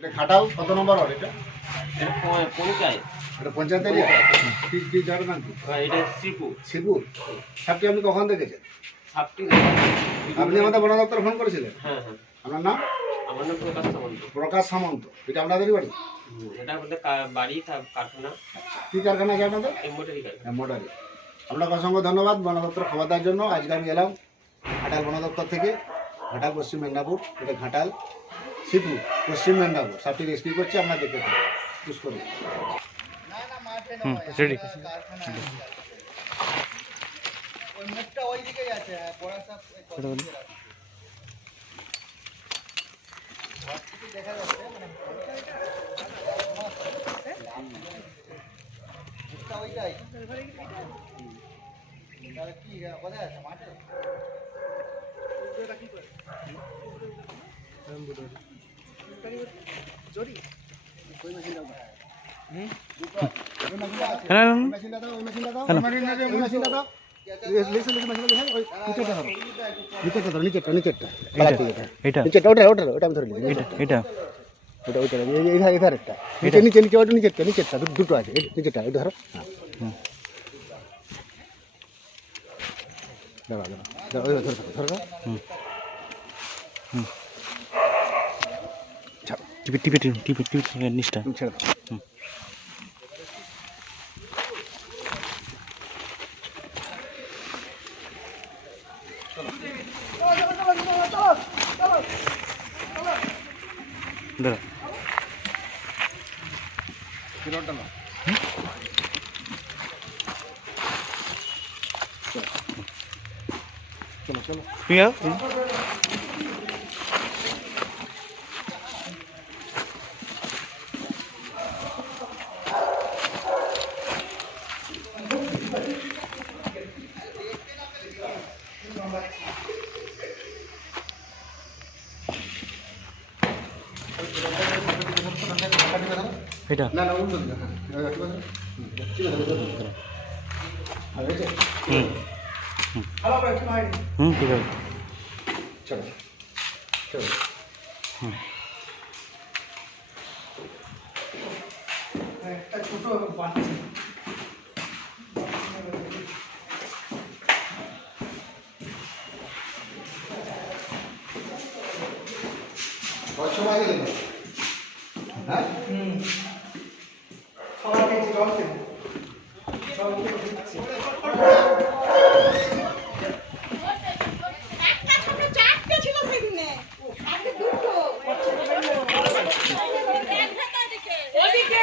এটা ঘাটাল কত নম্বর ওয়ার্ড এটা? পঞ্চায়েত এটা পঞ্চায়েত এরিয়া? কি কি জায়গার নাম কি। এটা শিপু শিবুর সাপটি আপনি কখন দেখেছেন? সাপটি আপনি আমাদের বন দপ্তর ফোন করেছিলেন? হ্যাঁ হ্যাঁ। আপনার নাম? আমার নাম প্রকাশ সামন্ত। প্রকাশ সামন্ত। এটা আপনাদেরই বাড়ি? হুম, এটা আমাদের কা- বাড়ি কারখানা। কি কারখানা আছে আপনাদের? এম্বোটারি কারখানা। মোটারি। আপনাকে অসংখ্য ধন্যবাদ বন দপ্তর খবর দেওয়ার জন্য। আজকে আমি এলাম ঘাটাল বন দপ্তর থেকে ঘাটাল পশ্চিম মেদিনীপুর এটা ঘাটাল। শিবপুর পশ্চিম মেদিনীপুর। সাপটি রেস্কিউ করছে আপনার দেখতে থাকুন চুজ করুন হুম রেডি হ্যাঁ ওই মেশিনটা দাও, ওই মেশিনটা দাও, ওই মেশিনটা দাও। লিখে- লিখে- লিখে মেশিনটা লিখে, ওই নিচেরটা ধরো। নিচেরটা ধরো, নিচেরটা, নিচেরটা। কালার ঠিক এটা। এটা নিচেরটা, ওটা, ওটা, ওটা আমি ধরে নিচ্ছি, এটা নিচেরটা। এটা ওটা, ওইটা, এই- এই- এই ধারে- এই ধারেরটা। নিচে, নিচে, নিচে, ওটা নিচেরটা, নিচেরটা, দু- দুটো আছে, এই নিচেরটা, এটা ধরো। হ্যাঁ। হুম। দাঁড়াও, দাঁড়াও, দাঁড়াও, ওই ধরো, ধরো, ধরো, ধরো। হুম হুম ছাড়ো, টিপে টিপে টিপে টিপে টিপে নিচটা। ছেড়ে দাও। দাঁড়া। চলো চলো। এটা না না উল্টো দিকে হ্যাঁ এবার ঠিক আছে হুম, ঠিক আছে ঠিক আছে আর এই যে হুম। হুম ঠিক আছে চলো চলো হুম কয় সময় গেলে হ্যাঁ একটা ছোট ছিল সেদিনে। আজকে দুটো। ওদিকে।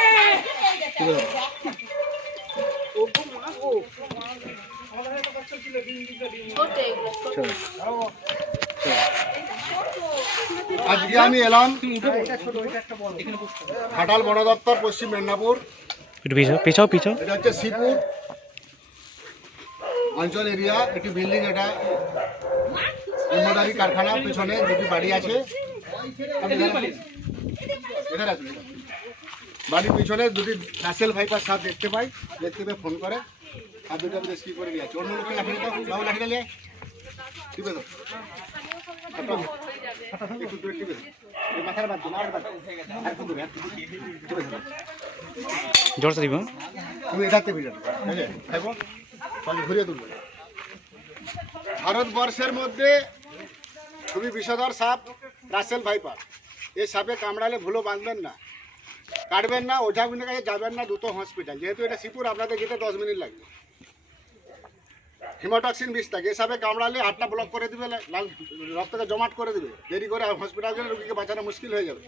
আজকে আমি এলাম ঘাটাল বন দপ্তর পশ্চিম মেদিনীপুর। পিছাও পিছাও এটা হচ্ছে শ্রীপুর অঞ্চল এরিয়া একটি বিল্ডিং এটা। এমব্রয়ডারি কারখানা পিছনে দুটি বাড়ি আছে। বাড়ির পিছনে দুটি রাসেল ভাইপার সাপ দেখতে পাই দেখতে পেয়ে ফোন করে। আর দুটো আমি রেস্কিউ করে নিয়ে যাচ্ছি। অন্য লোকের লাঠি দাও বাবু লাঠিটা নিয়ে। টিপে দাও। একটু দূরে টিপে দাও মাথার বাদ দিন আর বাদ আর একটু দূরে আর একটু দূরে। টিপে দাও। জোরসে দিব তুমি এটাতে তাহলে ঘুরিয়ে তুলবে। ভারতবর্ষের মধ্যে খুবই বিষধর সাপ রাসেল ভাইপার। এই সাপে কামড়ালে ভুলো বাঁধবেন না। কাটবেন না ওঝাগুনের কাছে যাবেন না দুটো হসপিটাল যেহেতু এটা শিপুর আপনাদের যেতে দশ মিনিট লাগবে। হিমোটক্সিন বিষ থাকে এই সাপে কামড়ালে হাতটা ব্লক করে দিবে লাল রক্তকে জমাট করে দিবে। দেরি করে হসপিটাল গেলে রুগীকে বাঁচানো মুশকিল হয়ে যাবে।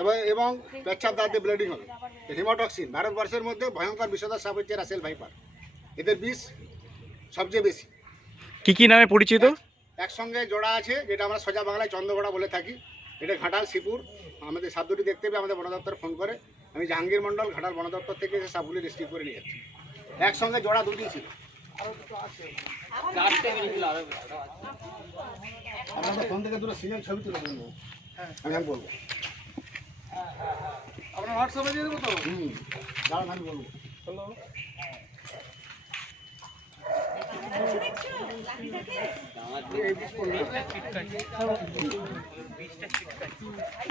এবং এবং পেচ্ছাপ দাঁতে ব্লিডিং হবে। হিমোটক্সিন ভারতবর্ষের মধ্যে ভয়ঙ্কর বিষধর সাপ হচ্ছে রাসেল ভাইপার। এদের বিষ সবচেয়ে বেশি। কি কি নামে পরিচিত? একসঙ্গে জোড়া আছে যেটা আমরা সোজা বাংলায় চন্দ্রগোড়া বলে থাকি। এটা ঘাটাল শিপুর। আমাদের সাপ দুটি দেখতে পেয়ে আমাদের বন দপ্তর ফোন করে। আমি জাহাঙ্গীর মণ্ডল ঘাটাল বন দপ্তর থেকে এসে সাপগুলি রেস্কিউ করে নিয়ে যাচ্ছি। একসঙ্গে জোড়া দুটি ছিল। আপনাদের ফোন থেকে দুটো সিনের ছবি তুলে আমি আমি বলব। আপনার হোয়াটসঅ্যাপে দিয়ে দেবো তো? হুম দাঁড়ান আমি বলব।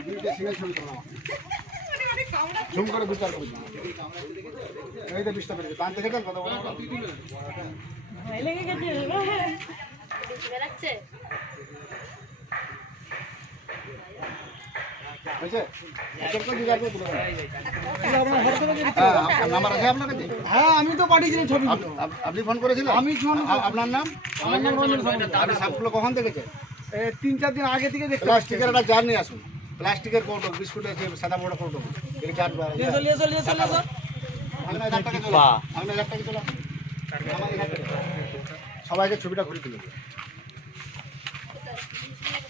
দুইটা ছবি তোলা ঝুম করে দু চার করে দিলাম। এই তো বিশটা পেরেছে? ভয় লেগে গেছে দেন। হ্যাঁ? হ্যাঁ আমি তো পাঠিয়েছিলাম ছবি। আপ- আপ- আপনি ফোন করেছিলেন? আমি ফোন আপনার নাম? আমার নাম আপনি কখন দেখেছেন? তিন চার দিন আগে থেকে দেখতে প্লাস্টিকের একটা জার নিয়ে আসুন। প্লাস্টিকের কৌটো বিস্কুটের যে সাদা বড় কৌটো টাকা। সবাইকে ছবিটা ঘুরে তুলে।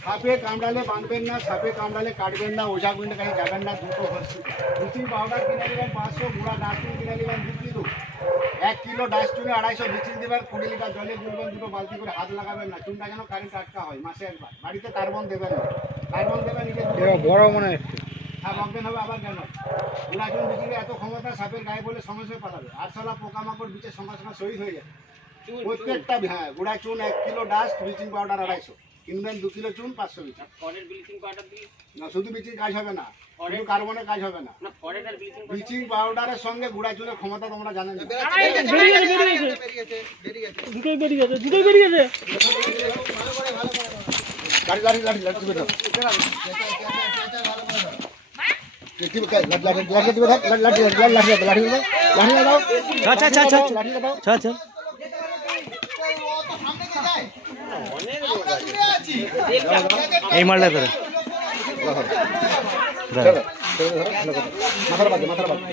সাপে কামড়ালে বাঁধবেন না সাপে কামড়ালে কাটবেন না ওঝা গুন্ডে কাছে যাবেন না দুটো হচ্ছে ব্লিচিং পাউডার কিনে নেবেন পাঁচশো গুঁড়া ডাস্টবিন কিনে নেবেন দু কিলো। এক কিলো ডাস্টবিনে আড়াইশো ব্লিচিং দেবেন কুড়ি লিটার জলে গুলবেন দুটো বালতি করে হাত লাগাবেন না। চুনটা যেন কারেন্ট আটকা হয় মাসে একবার। বাড়িতে কার্বন দেবেন না। বড় মনে হ্যাঁ হবে আবার কেন? গুড়াচুন বিচিলে এত ক্ষমতা সাপের গায়ে বলে সঙ্গে সঙ্গে পাঠাবে। আটশালা পোকামাকড় বিচের সঙ্গে সঙ্গে হয়ে যায় প্রত্যেকটা হ্যাঁ গুড়া চুন এক কিলো ডাস্ট ব্লিচিং পাউডার আড়াইশো। কিনবেন দু কিলো চুন পাঁচশো বিচ ফরের ব্লিচিং পাউডার দিলে না শুধু ব্লিচিং কাজ হবে না শুধু কার্বনের কাজ হবে না। আর ব্লিচিং ব্লিচিং পাউডারের সঙ্গে গুড়া চুনের ক্ষমতা তোমরা জানেন না। বেরিয়ে গেছে বেরিয়ে গেছে আচ্ছা আচ্ছা আচ্ছা দাও আচ্ছা আচ্ছা এই মালটা ধরে মাথার বাজে মাথার বাজে